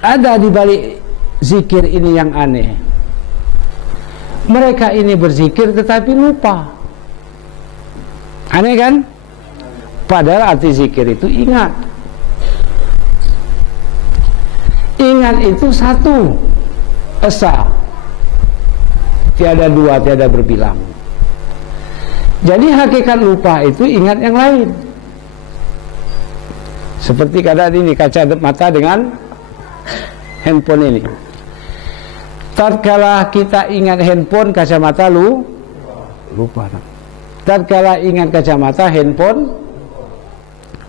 ada di balik zikir ini yang aneh. Mereka ini berzikir tetapi lupa. Aneh kan? Padahal arti zikir itu ingat. Ingat itu satu, esa, tiada dua, tiada berbilang. Jadi hakikat lupa itu ingat yang lain. Seperti keadaan ini, kaca mata dengan handphone ini. Tatkala kita ingat handphone, kacamata lupa. Tatkala ingat kacamata, handphone,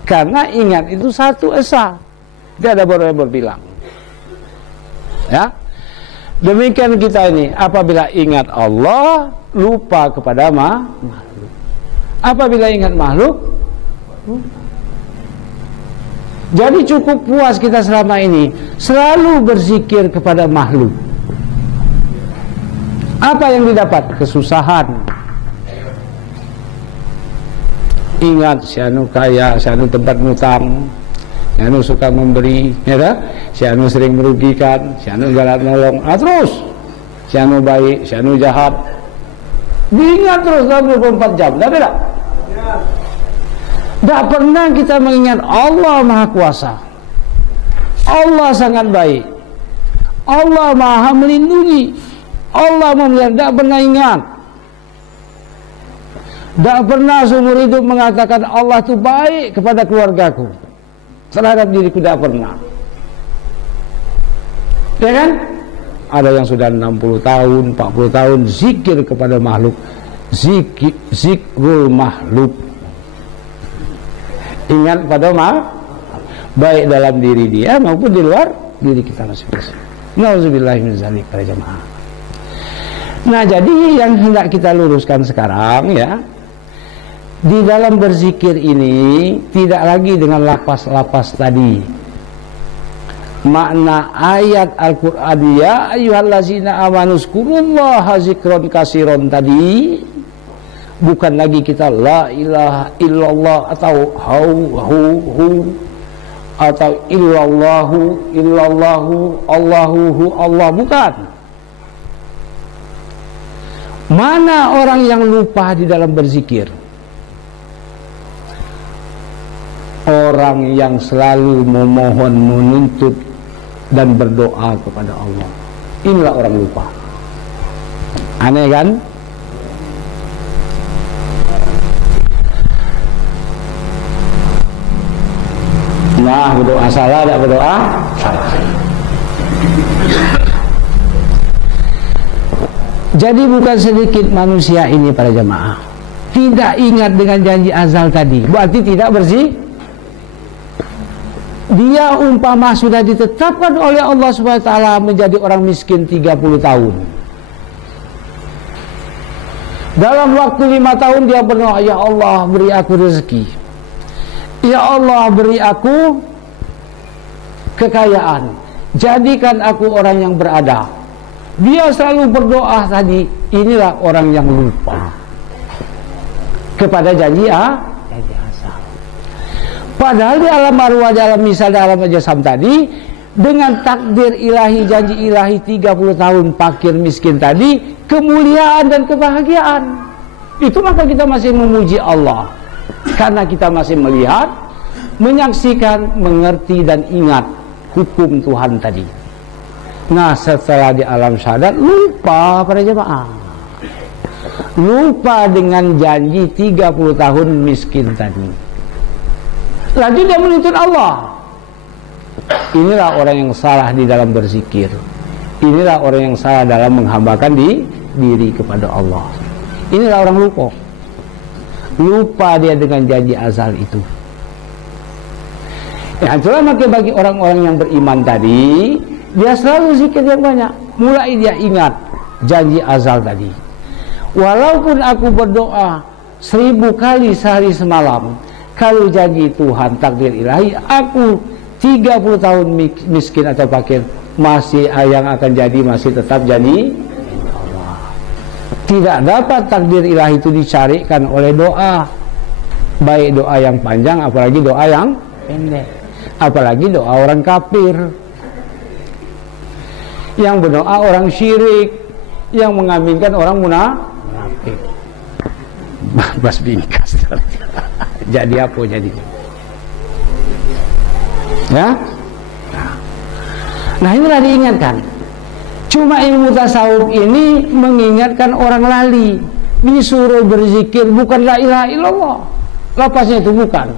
karena ingat itu satu esa, tidak ada berbilang. Ya, demikian kita ini. Apabila ingat Allah, lupa kepada makhluk. Apabila ingat makhluk, lupa. Jadi cukup puas kita selama ini selalu berzikir kepada makhluk. Apa yang didapat? Kesusahan. Ingat, si anu kaya, si anu tempat ngutang, si anu suka memberi, ya tak? Si anu sering merugikan, si anu galak nolong, terus si anu baik, si anu jahat. Diingat terus 24 jam, tak beda? Tak pernah kita mengingat Allah Maha Kuasa, Allah sangat baik, Allah Maha melindungi, Allah memelihara. Tak pernah ingat. Tak pernah seumur hidup mengatakan Allah itu baik kepada keluargaku, terhadap diriku tak pernah. Ya kan? Ada yang sudah 60 tahun, 40 tahun zikir kepada makhluk, zikrul makhluk. Ingat pada baik dalam diri dia maupun di luar diri kita masing-masing. Nauzubillahi min dzalik para jemaah. Nah, jadi yang hendak kita luruskan sekarang, ya, di dalam berzikir ini tidak lagi dengan lapas-lapas tadi. Makna ayat Al-Quran, ya ayyuhallazina amanu zkurullaha zikron kasiron tadi, bukan lagi kita la ilaha illallah atau hu atau illallahu Allah, bukan. Mana orang yang lupa di dalam berzikir? Orang yang selalu memohon, menuntut dan berdoa kepada Allah. Inilah orang lupa. Aneh kan? Nah, berdoa salah, tidak berdoa salah. Jadi bukan sedikit manusia ini para jemaah tidak ingat dengan janji azal tadi, berarti tidak bersih. Dia umpama sudah ditetapkan oleh Allah SWT menjadi orang miskin 30 tahun. Dalam waktu 5 tahun dia berdoa, ya Allah beri aku rezeki, ya Allah beri aku kekayaan, jadikan aku orang yang beradab. Dia selalu berdoa tadi. Inilah orang yang lupa kepada janji asal. Padahal di alam arwah, dalam misal dalam jasam tadi, dengan takdir ilahi, janji ilahi 30 tahun fakir miskin tadi, kemuliaan dan kebahagiaan. Itu maka kita masih memuji Allah, karena kita masih melihat, menyaksikan, mengerti dan ingat hukum Tuhan tadi. Nah, setelah di alam syahadat lupa para jemaah, lupa dengan janji 30 tahun miskin tadi, lalu dia menuntut Allah. Inilah orang yang salah di dalam berzikir. Inilah orang yang salah dalam menghambakan diri kepada Allah. Inilah orang lupa. Lupa dia dengan janji azal itu. Ya, itulah maka bagi orang-orang yang beriman tadi, dia selalu zikir yang banyak. Mulai dia ingat janji azal tadi. Walaupun aku berdoa 1000 kali sehari semalam, kalau janji Tuhan takdir ilahi aku 30 tahun miskin atau fakir, masih yang akan jadi masih tetap jadi Allah. Tidak dapat takdir ilahi itu dicarikan oleh doa, baik doa yang panjang apalagi doa yang pendek, apalagi doa orang kafir. Yang berdoa orang syirik, yang mengaminkan orang munafik. Bas bingkas. Jadi apa jadi? Ya? Nah inilah diingatkan. Cuma ilmu tasawuf ini mengingatkan orang lali, disuruh berzikir bukan la ilaha illallah. Lapasnya itu bukan.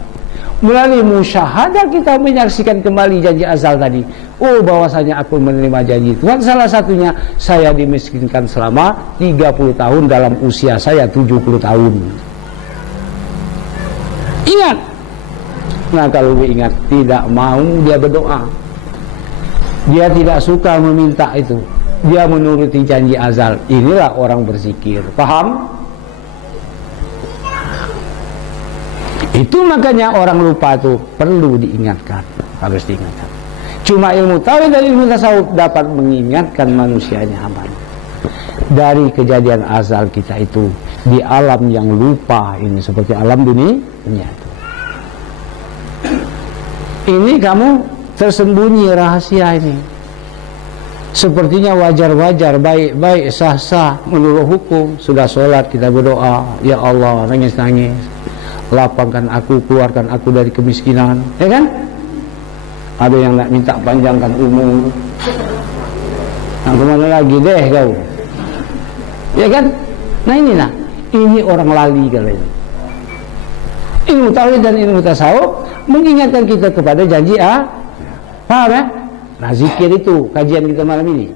Melalui musyahadah kita menyaksikan kembali janji azal tadi. Oh bahwasanya aku menerima janji Tuhan. Salah satunya saya dimiskinkan selama 30 tahun dalam usia saya 70 tahun. Ingat. Nah kalau ingat tidak mau dia berdoa. Dia tidak suka meminta itu. Dia menuruti janji azal. Inilah orang berzikir. Paham? Itu makanya orang lupa itu perlu diingatkan, harus diingatkan. Cuma ilmu tauhid dan ilmu tasawuf dapat mengingatkan manusianya hamba. Dari kejadian azal kita itu di alam yang lupa ini seperti alam dunia itu. Ini kamu tersembunyi rahasia ini. Sepertinya wajar-wajar, baik-baik, sah-sah menurut hukum. Sudah sholat kita berdoa, ya Allah, nangis-nangis. Lapangkan aku, keluarkan aku dari kemiskinan, ya kan? Ada yang nak minta panjangkan umur. Nah kemana lagi deh kau, ya kan? Nah ini orang lali kalian. Ilmu tauhid dan ilmu tasawuf mengingatkan kita kepada janji paham ya? Nah zikir itu kajian kita malam ini.